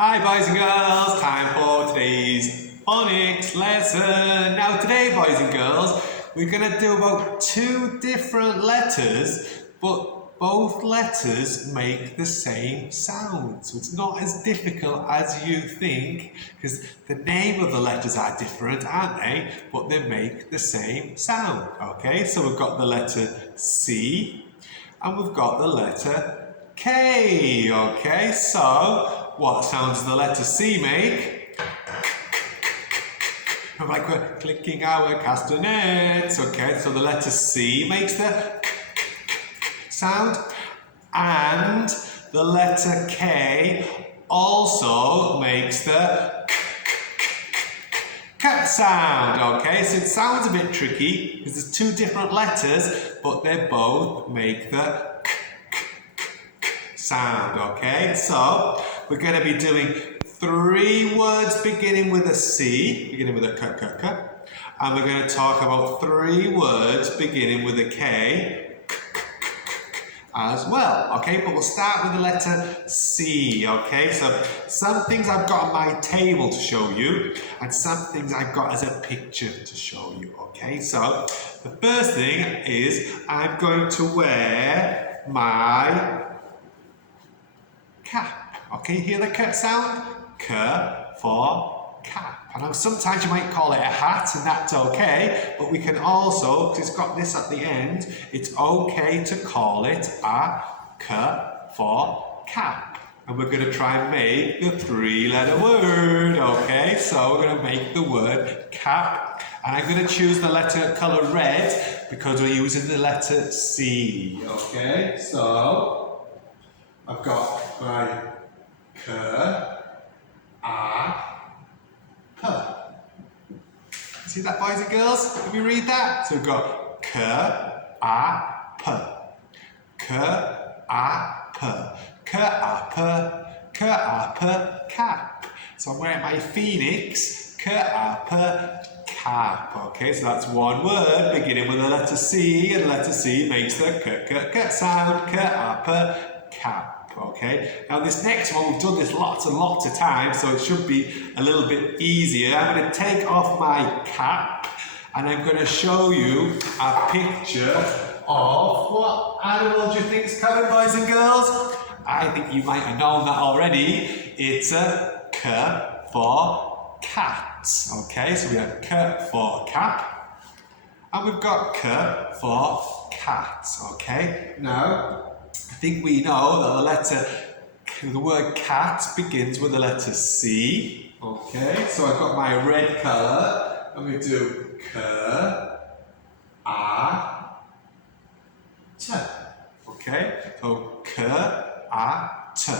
Hi boys and girls, time for today's phonics lesson. Now today boys and girls, we're going to do about two different letters, but both letters make the same sound. So it's not as difficult as you think, because the name of the letters are different, aren't they? But they make the same sound, okay? So we've got the letter C, and we've got the letter K, okay? So, what sound does the letter C make? Like we're clicking our castanets, okay? So the letter C makes the sound, and the letter K also makes the sound, okay? So it sounds a bit tricky because there's two different letters, but they both make the sound, okay? So we're going to be doing 3 words beginning with a C, beginning with a k, and we're going to talk about 3 words beginning with a K as well, okay? But we'll start with the letter C, okay? So some things I've got on my table to show you, and some things I've got as a picture to show you, okay? So the first thing is I'm going to wear my cap. Okay, hear the K sound? K for cap. I know sometimes you might call it a hat, and that's okay, but we can also, because it's got this at the end, it's okay to call it a K for cap. And we're going to try and make the 3-letter word, okay? So we're going to make the word cap, and I'm going to choose the letter colour red because we're using the letter C, okay? So I've got my K, A, P. See that, boys and girls? Can we read that? So we've got K, A, P. K, A, P. K, A, P. K, A, P, cap. So I'm wearing my Phonics, K, A, P, cap. Okay, so that's one word beginning with the letter C, and the letter C makes the K sound. K, A, P, cap. Okay, now this next one, we've done this lots and lots of times, so it should be a little bit easier. I'm going to take off my cap and I'm going to show you a picture of what animal do you think is coming, boys and girls? I think you might have known that already. It's a K for cat. Okay, so we have K for cap and we've got K for cat. Okay, now I think we know that the word cat begins with the letter C. Okay, so I've got my red colour, and we do K, A, T. Okay, so K, A, T.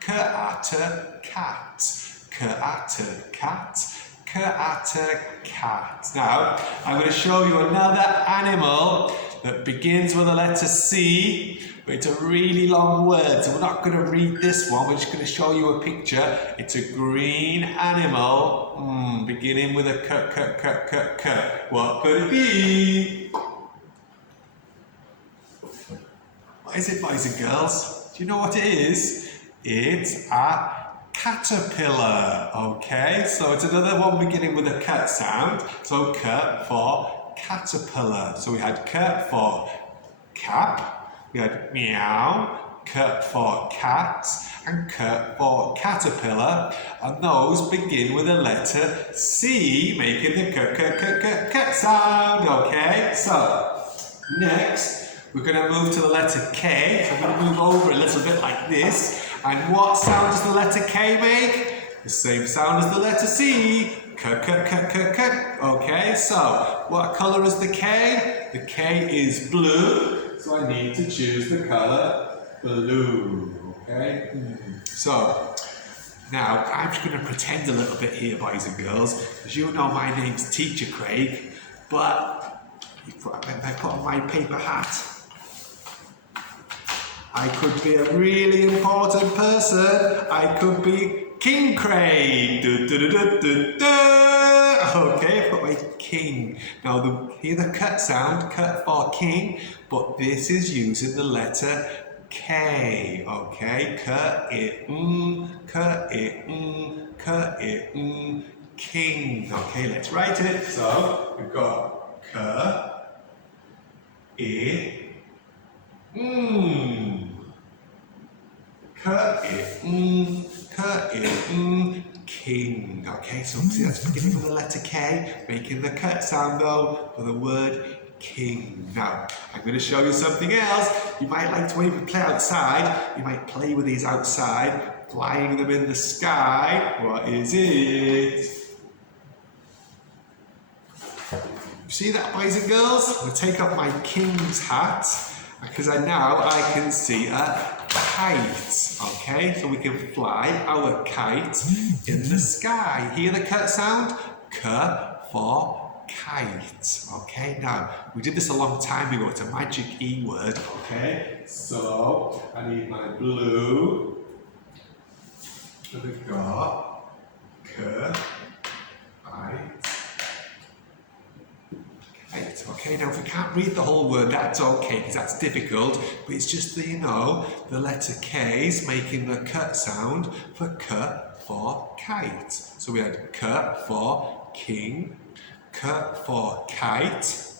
K, A, T, cat. K, A, T, cat. K, A, T, cat. Now, I'm going to show you another animal that begins with the letter C, but it's a really long word, so we're not going to read this one, we're just going to show you a picture. It's a green animal, beginning with a K. What could it be? What is it, boys and girls? Do you know what it is? It's a caterpillar, okay? So it's another one beginning with a K sound, so K for caterpillar. So we had K for cap, we had meow, K for cat, and K for caterpillar, and those begin with the letter C, making the K sound, okay? So, next, we're going to move to the letter K, so I'm going to move over a little bit like this, and what sound does the letter K make? The same sound as the letter C, K, okay? So, what colour is the K? The K is blue. So I need to choose the colour blue, okay? So, now I'm just going to pretend a little bit here, boys and girls, because you know my name's Teacher Craig, but if I put on my paper hat, I could be a really important person. I could be King Craig. Okay, I've got my king. Now, hear the K sound, K for king, but this is using the letter K, okay? King. Okay, let's write it. So we've got king. Okay, so see that's beginning with the letter K, making the cut sound though for the word king. Now, I'm going to show you something else. You might like to even play outside. You might play with these outside, flying them in the sky. What is it? See that, boys and girls? I'm going to take off my king's hat because now I can see a kite. Okay, so we can fly our kite in the sky. Hear the cut sound? K for kite. Okay, now we did this a long time ago. It's a magic E word. Okay, so I need my blue. And we've got K, kite. Okay, now if we can't read the whole word, that's okay, because that's difficult, but it's just that you know the letter K is making the cut sound for K for kite. So we had K for king, K for kite.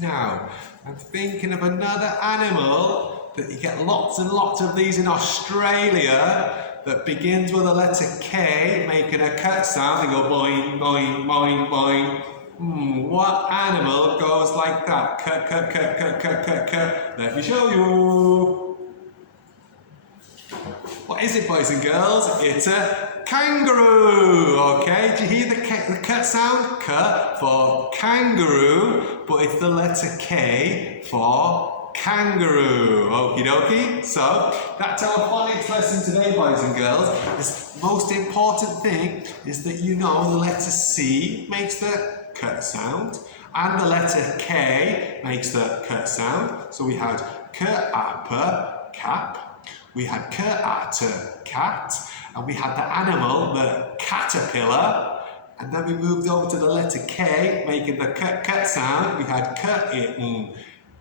Now, I'm thinking of another animal that you get lots and lots of these in Australia that begins with the letter K, making a cut sound. They go boing, boing, boing, boing. What animal goes like that? Let me show you. What is it, boys and girls? It's a kangaroo. Okay, do you hear the cut sound? K for kangaroo, but it's the letter K for kangaroo. Okie dokie. So that's our phonics lesson today, boys and girls. The most important thing is that you know the letter C makes the cut sound, and the letter K makes the cut sound. So we had K-A-P, cap, we had K-A-T, cat, and we had the animal, the caterpillar, and then we moved over to the letter K, making the cut sound. We had K-I-N,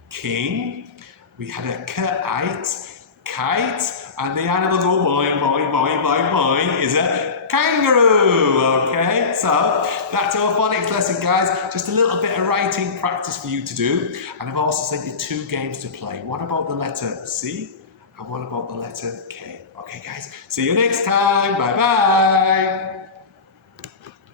king, we had a K-ite, kite, and the animal go boing, boing, boing, boing, boing is a kangaroo, okay? So, that's our phonics lesson, guys. Just a little bit of writing practice for you to do. And I've also sent you 2 games to play. One about the letter C, and one about the letter K. Okay, guys? See you next time. Bye-bye.